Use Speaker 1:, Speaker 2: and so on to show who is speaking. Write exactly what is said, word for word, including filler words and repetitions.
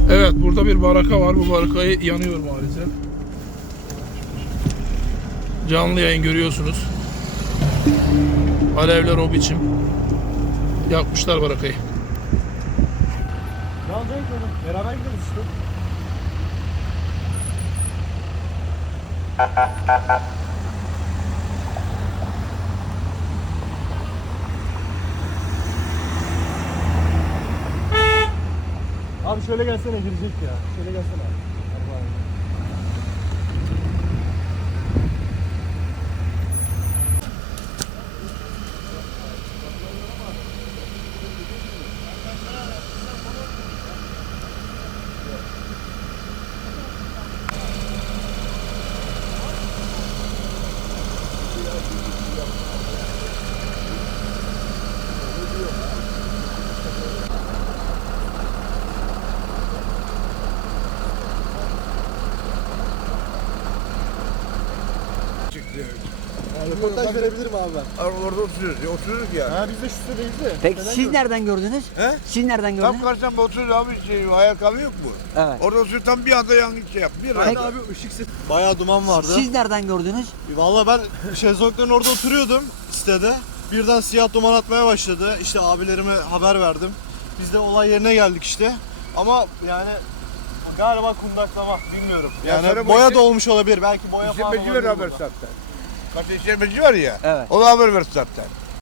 Speaker 1: Evet, burada bir baraka var. Bu barakayı yanıyor maalesef. Canlı yayın görüyorsunuz. Alevler o biçim. Yakmışlar barakayı.
Speaker 2: Ne olacak oğlum? Beraber gideriz işte. Abi şöyle gelsene, girecek ya. Şöyle gelsene abi. Hadi abi. Röportaj verebilirim abi ben.
Speaker 3: Orada oturuyoruz. Ya, oturuyoruz ya.
Speaker 2: Ha biz de şu sitedeyiz de.
Speaker 4: Peki
Speaker 2: Neden
Speaker 4: siz
Speaker 2: gördün?
Speaker 4: nereden gördünüz?
Speaker 3: He?
Speaker 4: Siz nereden gördünüz?
Speaker 3: Tam karşımda oturuyoruz abi. Şey, hayal kalı yok mu?
Speaker 4: Evet.
Speaker 3: Orada oturuyor tam bir anda yangın şey yap. Bir
Speaker 2: Aynen
Speaker 3: anda.
Speaker 2: abi, ışık sesi. Bayağı duman vardı.
Speaker 4: Siz nereden gördünüz?
Speaker 2: Vallahi ben şezlongların orada oturuyordum sitede. Birden siyah duman atmaya başladı. İşte abilerime haber verdim. Biz de olay yerine geldik işte. Ama yani galiba kundaklama, bilmiyorum.
Speaker 3: Ya
Speaker 2: Yani
Speaker 3: sonra bu
Speaker 2: boya
Speaker 3: işte-
Speaker 2: da olmuş olabilir. Belki boya falan
Speaker 3: İşletmeci ver
Speaker 2: olabilir
Speaker 3: haber
Speaker 2: burada.
Speaker 3: zaten. Kaç işletmeci var ya.
Speaker 4: Evet.
Speaker 3: Ona haber ver zaten.